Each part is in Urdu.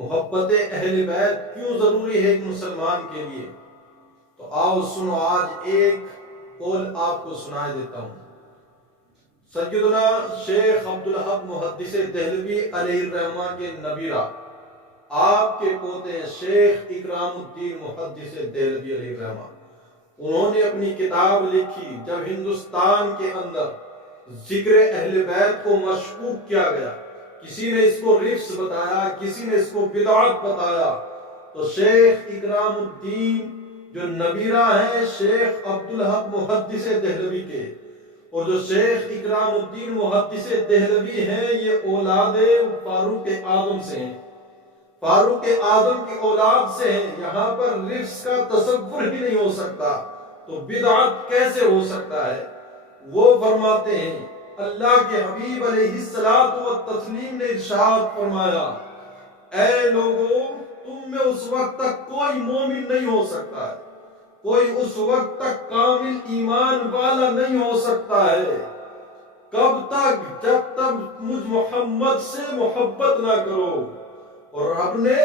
محبت اہل بیت کیوں ضروری ہے ایک مسلمان کے لیے؟ تو آؤ سنو، آج ایک قول آپ کو سنائے دیتا ہوں۔ سیدنا شیخ عبدالحق محدث دہلوی علیہ الرحمہ کے نبیرہ، آپ کے پوتے ہیں شیخ اکرام الدین محدث دہلوی علیہ الرحمہ، انہوں نے اپنی کتاب لکھی۔ جب ہندوستان کے اندر ذکر اہل بیت کو مشکوک کیا گیا، کسی نے اس کو رفس بتایا، کسی نے اس کو بدعت بتایا، تو شیخ اکرام الدین جو نبیرہ ہیں شیخ عبدالحق محدث دہلوی کے، اور جو شیخ اکرام الدین محدث دہلوی ہیں، یہ اولاد فاروق اعظم سے ہیں، فاروق اعظم کی اولاد سے ہیں۔ یہاں پر رفس کا تصور ہی نہیں ہو سکتا، تو بدعت کیسے ہو سکتا ہے؟ وہ فرماتے ہیں، اللہ کے حبیب علیہ الصلوۃ والتسلیم نے ارشاد فرمایا، اے لوگوں، تم میں اس وقت تک کوئی مومن نہیں ہو سکتا ہے، کوئی اس وقت تک کامل ایمان والا نہیں ہو سکتا ہے، کب تک؟ جب تک مجھ محمد سے محبت نہ کرو۔ اور رب نے،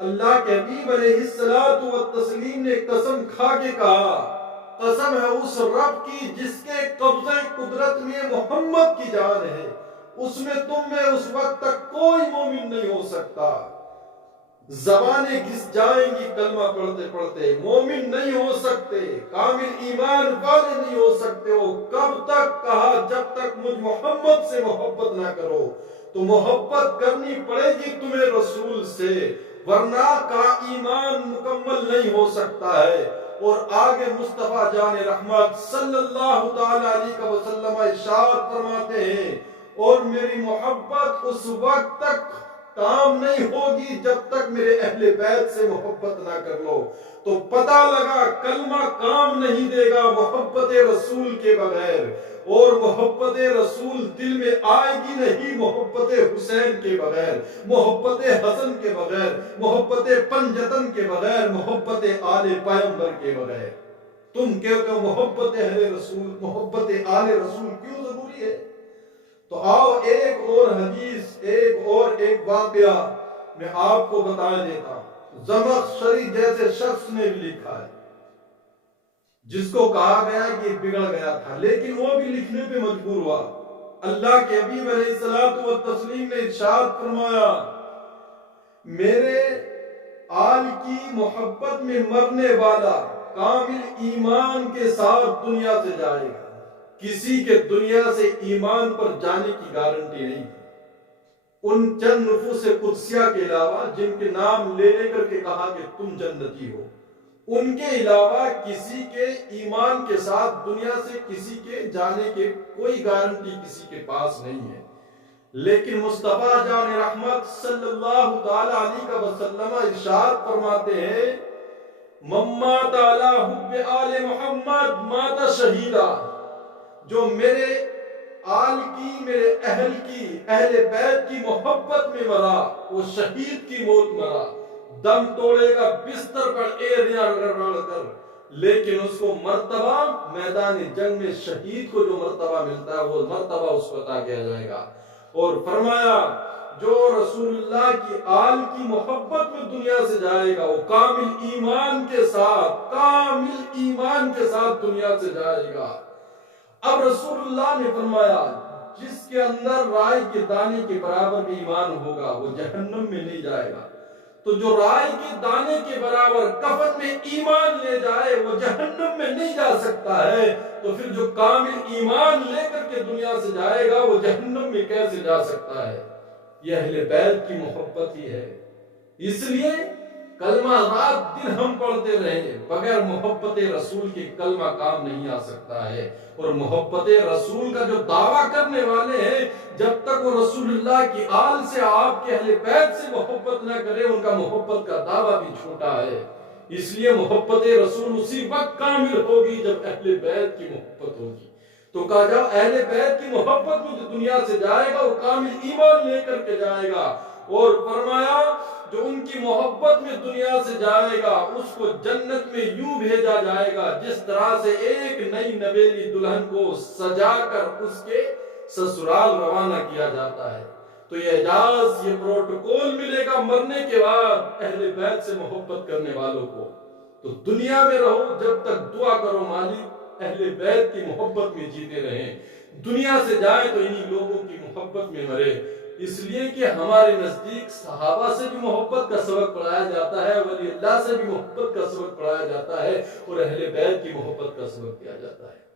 اللہ کے حبیب علیہ الصلوۃ والتسلیم نے قسم کھا کے کہا، قسم ہے اس رب کی جس کے قبضہ قدرت میں محمد کی جان ہے، اس میں تم میں اس وقت تک کوئی مومن نہیں ہو سکتا۔ زبانیں گھس جائیں گی کلمہ پڑھتے پڑھتے، مومن نہیں ہو سکتے، کامل ایمان والے نہیں ہو سکتے ہو۔ کب تک؟ کہا جب تک مجھ محمد سے محبت نہ کرو۔ تو محبت کرنی پڑے گی تمہیں رسول سے، ورنہ کا ایمان مکمل نہیں ہو سکتا ہے۔ اور آگے مصطفیٰ جان رحمت صلی اللہ تعالی علیہ وسلم ارشاد فرماتے ہیں، اور میری محبت اس وقت تک کام نہیں ہوگی جب تک میرے اہل بیت سے محبت نہ کر لو۔ تو پتہ لگا کلمہ کام نہیں دے گا محبت رسول کے بغیر، اور محبت رسول دل میں آئے گی نہیں محبت حسین کے بغیر، محبت حسن کے بغیر، محبت پنجتن کے بغیر، محبت آل پیغمبر کے بغیر۔ تم کہتے ہو محبت اہل رسول، محبت آل رسول کیوں ضروری ہے؟ تو آؤ ایک اور حدیث، ایک واقعہ میں آپ کو بتا دیتا ہوں۔ زمخشری جیسے شخص نے بھی لکھا ہے، جس کو کہا گیا کہ بگڑ گیا تھا، لیکن وہ بھی لکھنے پہ مجبور ہوا۔ اللہ کے حبیب علیہ الصلوۃ والتسلیم نے ارشاد فرمایا، میرے آل کی محبت میں مرنے والا کامل ایمان کے ساتھ دنیا سے جائے گا۔ کسی کے دنیا سے ایمان پر جانے کی گارنٹی نہیں ہے۔ ان چند نفوس قدسیہ کے علاوہ جن کے نام لے کر کے کہا کہ تم جنتی ہو، ان کے علاوہ کسی کے ایمان کے ساتھ دنیا سے کسی کے جانے کے کوئی گارنٹی کسی کے پاس نہیں ہے۔ لیکن مصطفیٰ جان رحمت صلی اللہ تعالی علیہ وسلم ارشاد فرماتے ہیں، من مات علی حب آل محمد مات شہیدا، جو میرے آل کی، میرے اہل کی، اہل بیت کی محبت میں مرا، وہ شہید کی موت مرا، دم توڑے گا بستر پر ایڑیاں رگڑ کر، لیکن اس کو مرتبہ میدان جنگ میں شہید کو جو مرتبہ ملتا ہے وہ مرتبہ اس کو عطا کیا جائے گا۔ اور فرمایا، جو رسول اللہ کی آل کی محبت میں دنیا سے جائے گا وہ کامل ایمان کے ساتھ، کامل ایمان کے ساتھ دنیا سے جائے گا۔ اب رسول اللہ نے فرمایا، جس کے اندر رائے کے دانے کے برابر بھی ایمان ہوگا وہ جہنم میں نہیں جائے گا۔ تو جو رائے کے دانے کے برابر کفن میں ایمان لے جائے وہ جہنم میں نہیں جا سکتا ہے، تو پھر جو کامل ایمان لے کر کے دنیا سے جائے گا وہ جہنم میں کیسے جا سکتا ہے؟ یہ اہل بیت کی محبت ہی ہے۔ اس لیے کلمہ رات دن ہم پڑھتے رہیں، بغیر محبت رسول کے کلمہ کام نہیں آ سکتا ہے۔ اور محبت رسول کا جو دعویٰ کرنے والے ہیں، جب تک وہ رسول اللہ کی آل سے، آپ کے اہل بیت سے محبت نہ کرے، ان کا محبت کا دعویٰ بھی چھوٹا ہے۔ اس لیے محبت رسول اسی وقت کامل ہوگی جب اہل بیت کی محبت ہوگی۔ تو کہا جاؤ اہل بیت کی محبت میں جو دنیا سے جائے گا وہ کامل ایمان لے کر کے جائے گا۔ اور فرمایا، جو ان کی محبت میں دنیا سے جائے گا اس کو جنت میں یوں بھیجا جائے گا جس طرح سے ایک نئی نویلی دلہن کو سجا کر اس کے سسرال روانہ کیا جاتا ہے۔ تو یہ اعزاز، یہ پروٹوکول ملے گا مرنے کے بعد اہل بیت سے محبت کرنے والوں کو۔ تو دنیا میں رہو جب تک دعا کرو مالک اہل بیت کی محبت میں جیتے رہیں، دنیا سے جائے تو انہی لوگوں کی محبت میں مرے، اس لیے کہ ہمارے نزدیک صحابہ سے بھی محبت کا سبق پڑھایا جاتا ہے، ولی اللہ سے بھی محبت کا سبق پڑھایا جاتا ہے، اور اہل بیت کی محبت کا سبق دیا جاتا ہے۔